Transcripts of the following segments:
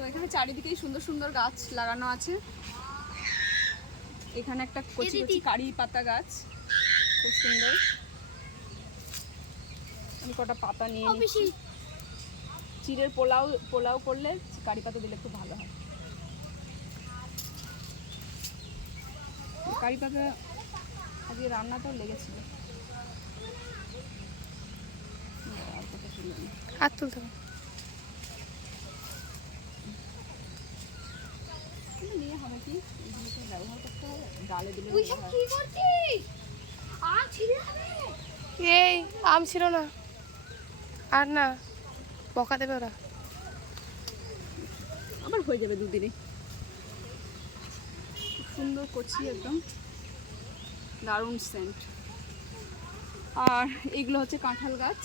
তো এখানে চারিদিকেই সুন্দর সুন্দর গাছ লাগানো আছে। এখানে একটা কচি কচি কারি পাতা গাছ, খুব সুন্দর। আমি কটা পাতা নিয়ে নিচ্ছি। চিড়ের পোলাও করলে কারি পাতা দিলে খুব ভালো হয়। কারি পাতা আজকে রান্নাটাও লেগেছিল। হাত তুলতে হবে। নিয়ে হবে কি এগুলোকে ব্যবহার করতে হবে, ডালে দিলে এই আম ছিল না আর না, বকা দেবে ওরা। আবার হয়ে যাবে দুদিনে। খুব সুন্দর কচি, একদম দারুণ সেন্ট। আর এইগুলো হচ্ছে কাঁঠাল গাছ।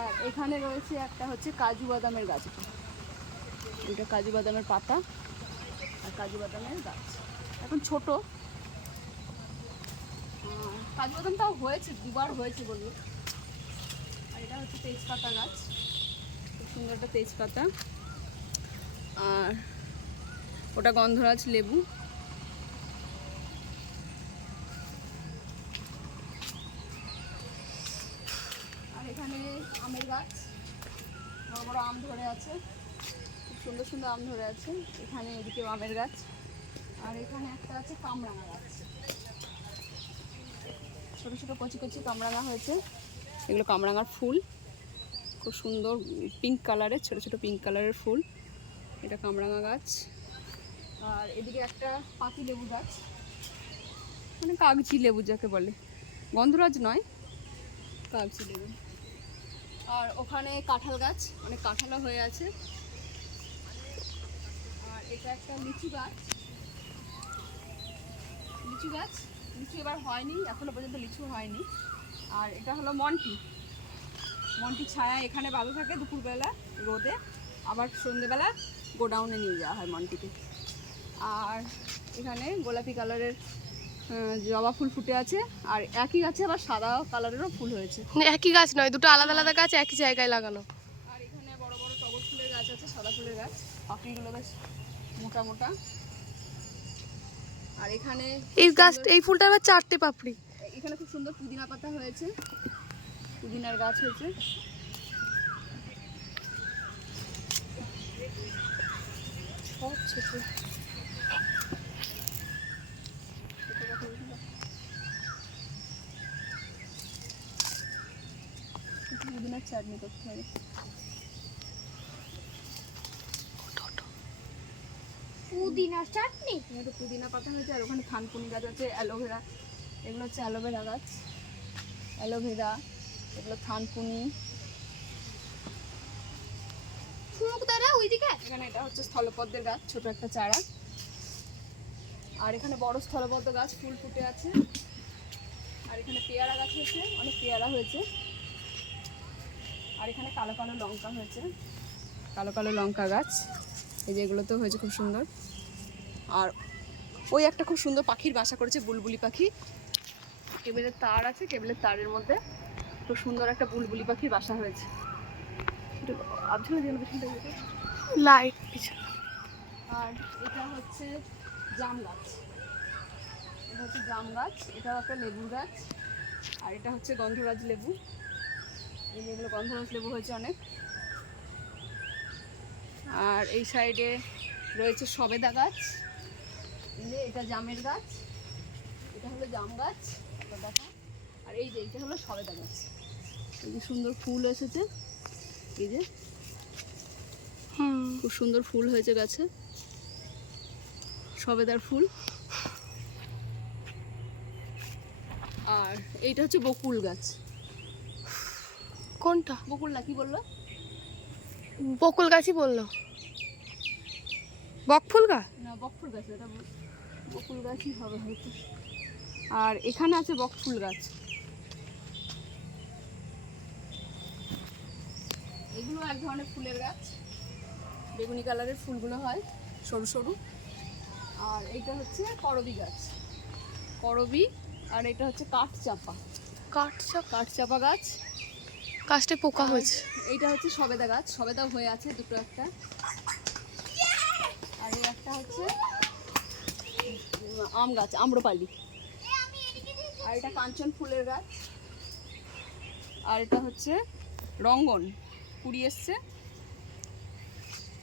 আর এখানে রয়েছে একটা হচ্ছে কাজু বাদামের গাছ। এটা কাজু বাদামের পাতা আর কাজু বাদামের গাছ, এখন ছোট। কাজু বাদামটাও হয়েছে, দুবার হয়েছে বলবো। আর এটা হচ্ছে তেজপাতা গাছ, খুব সুন্দর একটা তেজপাতা। আর ওটা গন্ধরাজ লেবু। আর এখানে আমের গাছ, বড় বড় আম ধরে আছে, খুব সুন্দর সুন্দর আম ধরে আছে। এখানে এদিকেও আমের গাছ। আর এখানে একটা আছে কামরাঙা গাছ, ছোট ছোট কচি কচি কামরাঙা হয়েছে। এগুলো কামরাঙার ফুল, খুব সুন্দর পিঙ্ক কালারের, ছোট ছোট পিঙ্ক কালারের ফুল। এটা কামরাঙা গাছ। আর এদিকে একটা পাতি লেবু গাছ, মানে কাগজি লেবু যাকে বলে, গন্ধরাজ নয়, কাগজি লেবু। আর ওখানে কাঁঠাল গাছ, অনেক কাঁঠালও হয়ে আছে। আর এটা একটা লিচু গাছ, লিচু গাছ। লিচু এবার হয়নি, এখনো পর্যন্ত লিচু হয়নি। আর এটা হলো মন্টি। মন্টি ছায়া এখানে বাঁধা থাকে দুপুরবেলা রোদে, আবার সন্ধ্যেবেলা গোডাউনে নিয়ে যাওয়া হয় মন্টিকে। আর এখানে গোলাপি কালারের জবা ফুল ফুটে আছে। আর একই গাছে আবার সাদা কালারেরও ফুল হয়েছে। একই গাছ নয়, দুটো আলাদা আলাদা গাছ একই জায়গায় লাগানো। আর এখানে বড় বড় টগর ফুলের গাছ আছে, সাদা ফুলের গাছ, পাপড়িগুলো বেশ মোটা মোটা। আর এখানে এই গাছ, এই ফুলটা আবার 4টে পাপড়ি। এখানে খুব সুন্দর পুদিনা পাতা হয়েছে, পুদিনার গাছ হয়েছে। সব ছোট। পুদিনার চাটনি করতে হবে। পুদিনার চাটনি, এখানে পুদিনা পাতা হয়েছে। আর ওখানে থানকুনি গাছ আছে, অ্যালোভেরা। এগুলো হচ্ছে অ্যালোভেরা গাছ, অ্যালোভেরা। এগুলো থানকুনি। ফুমুকদারা ওইদিকে। এখানে এটা হচ্ছে স্থলপদ্মের গাছ, ছোট একটা চারা। আর এখানে বড় স্থলপদ্ম গাছ, ফুল ফুটে আছে। আর এখানে পেয়ারা গাছ হয়েছে, অনেক পেয়ারা হয়েছে। আর এখানে কালো কালো লঙ্কা হয়েছে, কালো কালো লঙ্কা গাছ। এই যে এগুলো তো হয়েছে খুব সুন্দর। আর ওই একটা খুব সুন্দর পাখির বাসা করেছে, বুলবুলি পাখি। কেবেলের তার আছে, কেবেলের তারের মধ্যে খুব সুন্দর একটা বুলবুলি পাখির বাসা হয়েছে। লাইট পিছনে। আর এটা হচ্ছে জাম গাছ, এটা হচ্ছে জাম গাছ। এটাও একটা লেবুর গাছ। আর এটা হচ্ছে গন্ধরাজ লেবু। এই যেগুলো গন্ধরাজ লেবু হয়েছে অনেক। আর এই সাইডে রয়েছে সবেদা গাছ। এই যে এটা জামের গাছ, এটা হলো জাম গাছ, এটা দেখা। আর এই যে এইটা হলো সবেদা গাছ। এই যে সুন্দর ফুল এসেছে, এই যে খুব সুন্দর ফুল হয়েছে গাছে, সবেদার ফুল। আর এইটা হচ্ছে বকুল গাছ। কোনটা? বকুল না, কি বললো? বকুল গাছই বললো। বকফুল গাছ না, বকফুল গাছ, এটা বকুল গাছই হবে হয়তো। আর এখানে আছে বকফুল গাছ। এগুলো এক ধরনের ফুলের গাছ, বেগুনি কালারের ফুলগুলো হয়, সরু সরু। আর এইটা হচ্ছে করবি গাছ, করবি। আর এটা হচ্ছে কাঠচাপা, কাঠচাপা গাছ। গাছটায় পোকা হয়েছে। এইটা হচ্ছে সবেদা গাছ, সবেদা হয়ে আছে দুটো একটা। আর এই একটা হচ্ছে আম গাছ, আম্রপালি। আর এটা কাঞ্চন ফুলের গাছ। আর এটা হচ্ছে রঙ্গন, কুড়ি এসছে।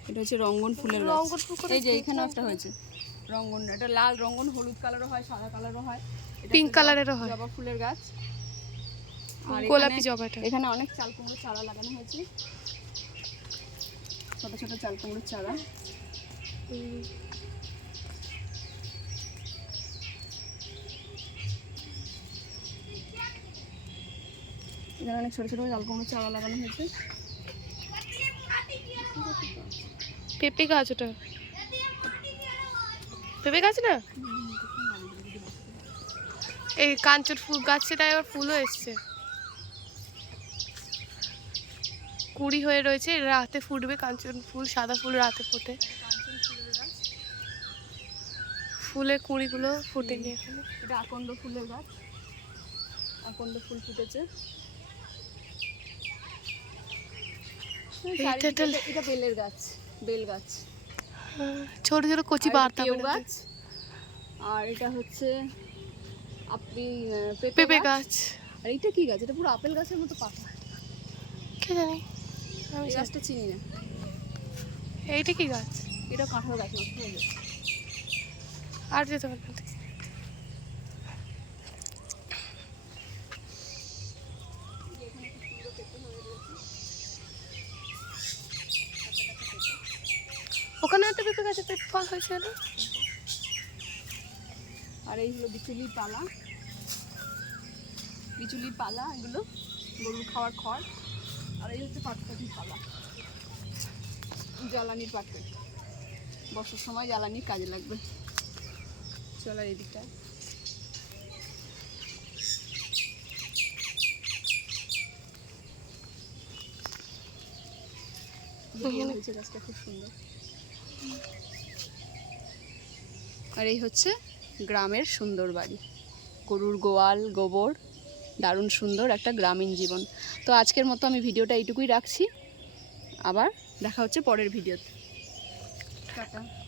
এটা হচ্ছে রঙ্গন ফুলের গাছ। রঙ্গন ফুল করে এই যে এখানে একটা হয়েছে রঙ্গন, এটা লাল রঙ্গন, হলুদ কালারও হয়, সাদা কালারও হয়, এটা পিঙ্ক হচ্ছে কালারেরও হয়। জবা ফুলের গাছ। আর গোলাপি এখানে- জবাটা। এখানে অনেক চাল কুমড়োর চারা লাগানো হয়েছে, ছোট ছোট চাল কুমড়োর চারা। এখানে অনেক ছোট ছোট চাল কুমড়োর চারা লাগানো হয়েছে। পেঁপে গাছ ওটা, পেঁপে গাছ না, এই কাঞ্চন ফুল গাছটা এবার ফুলও এসছে, কুড়ি হয়ে রয়েছে, রাতে ফুটবে কাঞ্চন ফুল, সাদা ফুল রাতে ফোটে, ফুলের কুড়িগুলো ফোটেনি এখানে। এটা আকন্দ ফুলের গাছ, আকন্দ ফুল ফুটেছে। এটা বেলের গাছ, বেল গাছ। ছোট ছোট কচি আর এটা পাতা কেউ গাছ। আর এটা হচ্ছে পেঁপে গাছ। আর এটা কি গাছ? এটা পুরো আপেল গাছের মতো পাতা। কে জানি, আমি এই গাছটা চিনি না। এইটা কি গাছ? এটা কাঁঠাল গাছ, নষ্ট হয়ে গেছে। আর যেতে পারবে না। ওখানে একটা পেঁপে গাছে পেঁপে ফল হয়েছে না? আর এই হলো বিচুলির পালা, বিচুলির পালা, এগুলো গরুর খাওয়ার খড়। আর এই হচ্ছে পাটকাঠির পালা, জ্বালানির পাটকাঠি, বর্ষার সময় জ্বালানির কাজে লাগবে। চল আর এদিকটায় হয়েছে, গাছটা খুব সুন্দর। আর এই হচ্ছে গ্রামের সুন্দর বাড়ি, গরুর গোয়াল, গোবর, দারুণ সুন্দর একটা গ্রামীণ জীবন। তো আজকের মতো আমি ভিডিওটা এইটুকুই রাখছি, আবার দেখা হচ্ছে পরের ভিডিওতে। টাটা।